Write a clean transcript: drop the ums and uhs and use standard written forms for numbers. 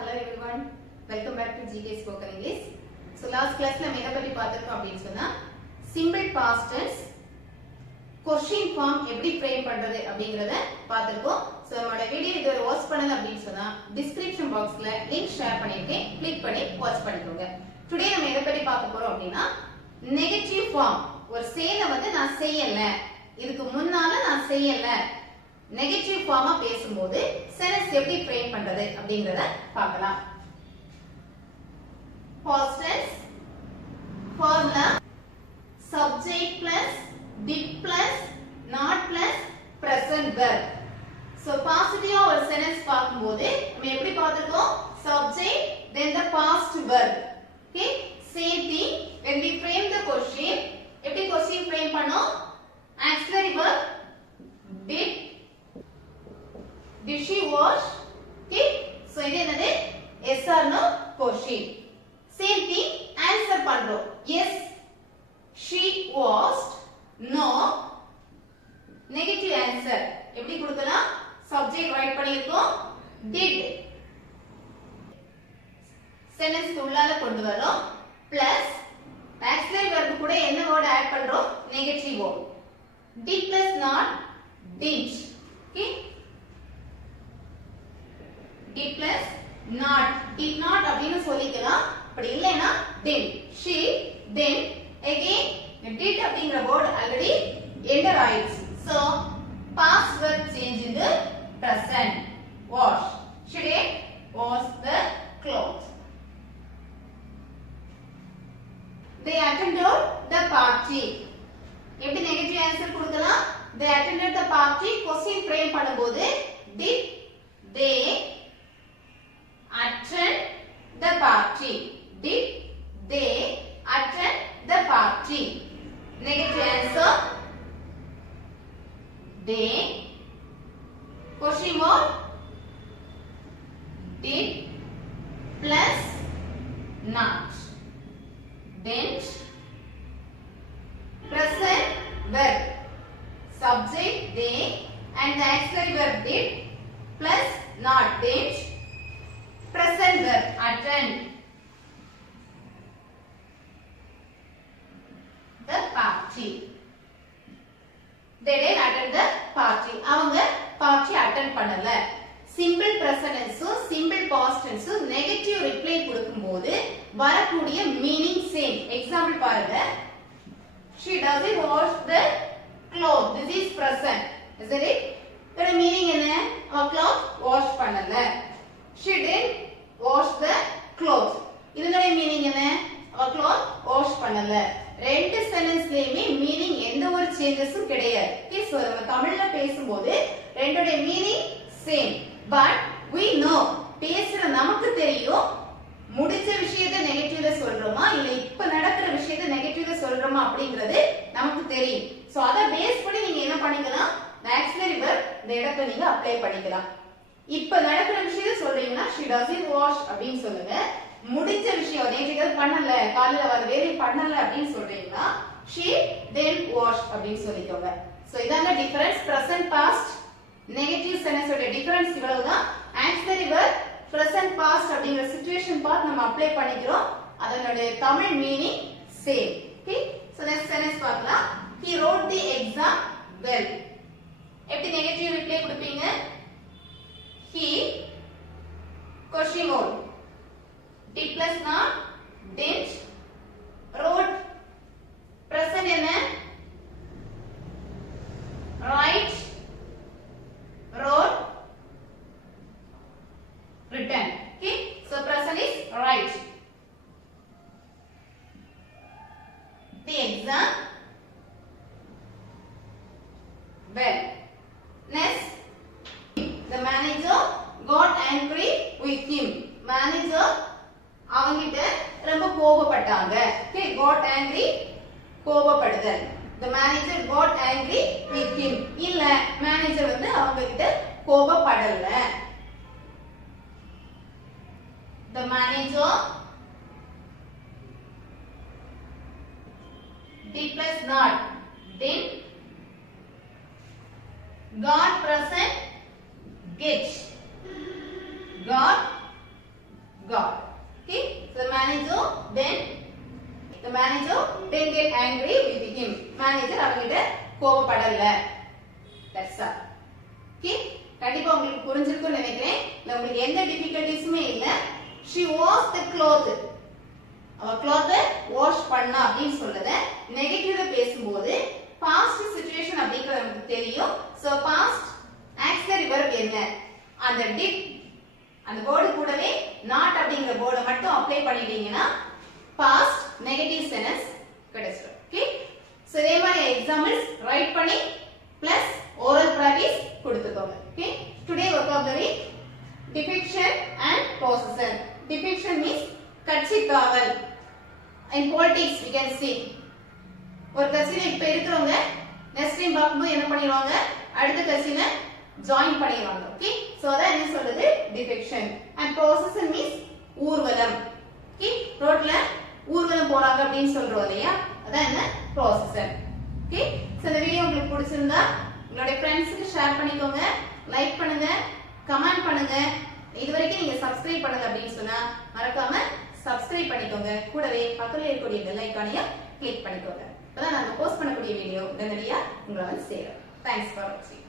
Hello everyone, welcome back to GK Spoken English. So last class la mega பத்தி பார்த்திருக்கோம் அப்படினு சொன்னா simple past tense question form எப்படி frame பண்றது அப்படிங்கறத பார்த்திருக்கோம். So நம்மளோட வீடியோ இதுவரை வாட்ச் பண்ணல அப்படினு சொன்னா description boxல லிங்க் ஷேர் பண்ணிருக்கேன், கிளிக் பண்ணி வாட்ச் பண்ணிக்கோங்க. டுடே நம்ம எதை பத்தி பார்க்க போறோம் அப்படினா நெகட்டிவ் ஃபார்ம். ஒரு செயலை வந்து நான் செய்யல, இதுக்கு முன்னால நான் செய்யல, நெகட்டிவ் ஃபார்மா பேசும்போது சென்டென்ஸ் எப்படி ஃப்ரேம் பண்றது அப்படிங்கறத பார்க்கலாம். Past tense formula subject plus did plus not plus present verb. So positive ஒரு சென்டென்ஸ் பாக்கும்போது நம்ம எப்படி பார்த்திருக்கோம்? Subject then the past verb. Okay, same thing when we frame the question, எப்படி question frame பண்ணோம்? Auxiliary verb did she wash? Okay, so இது என்னது? Yes or no question. Same thing answer பண்றோம். Yes she washed. No negative answer. எப்படி கொடுக்கலாம்? Subject write பண்ணிருக்கோம் did. Sentence உள்ளால கொண்டு வரோம் plus auxiliary verb கூட என்ன word add பண்றோம்? Negative word. Did plus not didn't. Okay, did plus not did not அப்படினு சொல்லிக்கலாம். அப்படி இல்லைனா did. She then again did அப்படிங்கற word already enter ஆயிடுச்சு. So past verb change into present. Wash. She did wash the clothes. They attended the party. எப்படி negative answer கொடுக்கலாம்? They attended the party. question frame பண்ணும்போது did they attend the party? Did they attend the party? Negative answer they. Question mark did plus not. Didn't. Present verb subject they and the auxiliary verb did plus not didn't. Present verb attend the party. They didn't attend the party. அவங்க party attend பண்ணல. Simple present tense simple past tense negative reply கொடுக்கும்போது வரக்கூடிய meaning same. Example பாருங்க. She doesn't wash the clothes. This is present. Is it? இதோட meaning என்ன? அவ clothes wash பண்ணல. She didn't wash the clothes. இதோட meaning என்ன? அவ clothes wash பண்ணல. ரெண்டு சென்டென்ஸ்லயுமே மீனிங் எந்த ஒரு சேஞ்சஸும் கிடையாது. ஓகே, சோ நம்ம தமிழ்ல பேசும்போது ரெண்டோட meaning same. But we know பேசுற நமக்கு தெரியும் முடிச்ச விஷயத்தை நெகட்டிவ்ல சொல்றோமா இல்ல இப்ப நடக்கிற விஷயத்தை நெகட்டிவ்ல சொல்றோமா அப்படிங்கிறது நமக்கு தெரியும். சோ அத பேஸ் பண்ணி நீங்க என்ன பண்ணிக்கலாம்? auxiliary verb இந்த இடத்துல நீங்க அப்ளை பண்ணிக்கலாம். இப்ப நடக்கிற விஷயத்தை சொல்றீங்கன்னா she doesn't wash அப்படினு சொல்லுங்க. முடிச்ச விஷயம் நேற்று பண்ணல, காலையில வர வேலை பண்ணல அப்படினு சொல்றீங்கன்னா she didn't wash அப்படினு சொல்லிக்கோங்க. சோ இதான difference. present past negative sentence ஓட டிஃபரன்ஸ் இவ்வளவுதான். auxiliary verb present past அப்படிங்கற சிச்சுவேஷன் பார்ட் நம்ம அப்ளை பண்ணிக்கிறோம். அதனுடைய Tamil meaning same. Okay, so next sentence பார்க்கலாம். he wrote the exam well. எப்படி நெகட்டிவ் ரிப்ளை கொடுப்பீங்க? he question mark did plus not didn't. wrote present என்ன? write wrote written. Okay, so present is right. The exam well. Next, the manager got angry with him. Manager அவங்கிட்ட ரொம்ப கோபப்பட்டாங்க. Okay, got angry கோபப்படுதல். The manager got angry with him. இல்ல manager வந்து அவங்கிட்ட கோபப்படல. The manager did plus not didn't. got present get. Got get angry with him. Manager அவங்கிட்ட கோபப்படல. That's all. Okay? கண்டிப்பா உங்களுக்கு புரிஞ்சிருக்கும்னு நினைக்கிறேன். உங்களுக்கு எந்த டிஃபிகல்ட்டிஸுமே இல்ல. She washed the cloth. அவ cloth வாஷ் பண்ணா அப்படினு சொல்றத நெகட்டிவ்ல பேசும்போது past situation அப்படிங்கிறது நமக்கு தெரியும். So past auxiliary verb என்ன? அந்த did அந்த வேர்ட் கூடவே not அப்படிங்கிற வேர்ட மட்டும் அப்ளை பண்ணிட்டீங்கன்னா past negative sentence கிடைச்சிடும். Okay? So இதே மாதிரி எக்ஸாம்பிள்ஸ் ரைட் பண்ணி plus oral practice கொடுத்துக்கோங்க. Okay? Today vocabulary defection and possession. Defection means கட்சிக்காவல். In politics we can see ஒரு கட்சியில இப்ப இருக்கிறவங்க நெக்ஸ்ட் டைம் பார்க்கும்போது என்ன பண்ணிடுவாங்க, அடுத்த கட்சியில ஜாயின் பண்ணிடுவாங்க. ஓகே, சோ அதான் என்ன சொல்றது டிஃபெக்ஷன். அண்ட் ப்ரோசஷன் மீன்ஸ் ஊர்வலம். ஓகே, ரோட்ல ஊர்வலம் போறாங்க அப்படின்னு சொல்றோம் இல்லையா, அதான் என்ன ப்ரோசஷன். ஓகே, சோ இந்த வீடியோ உங்களுக்கு பிடிச்சிருந்தா உங்களுடைய ஃப்ரெண்ட்ஸ்க்கு ஷேர் பண்ணிக்கோங்க, லைக் பண்ணுங்க, கமெண்ட் பண்ணுங்க. இதுவரைக்கும் நீங்க சப்ஸ்கிரைப் பண்ணல அப்படின்னு சொன்னா மறக்காம சப்ஸ்கிரைப் பண்ணிக்கோங்க. கூடவே பக்கத்துல இருக்கக்கூடிய பெல் ஐகானையும் கிளிக் பண்ணிக்கோங்க. அப்பதான் நாங்க போஸ்ட் பண்ணக்கூடிய வீடியோ உடனடியா உங்களை வந்து சேரும். தேங்க்ஸ் ஃபார் வாட்சிங்.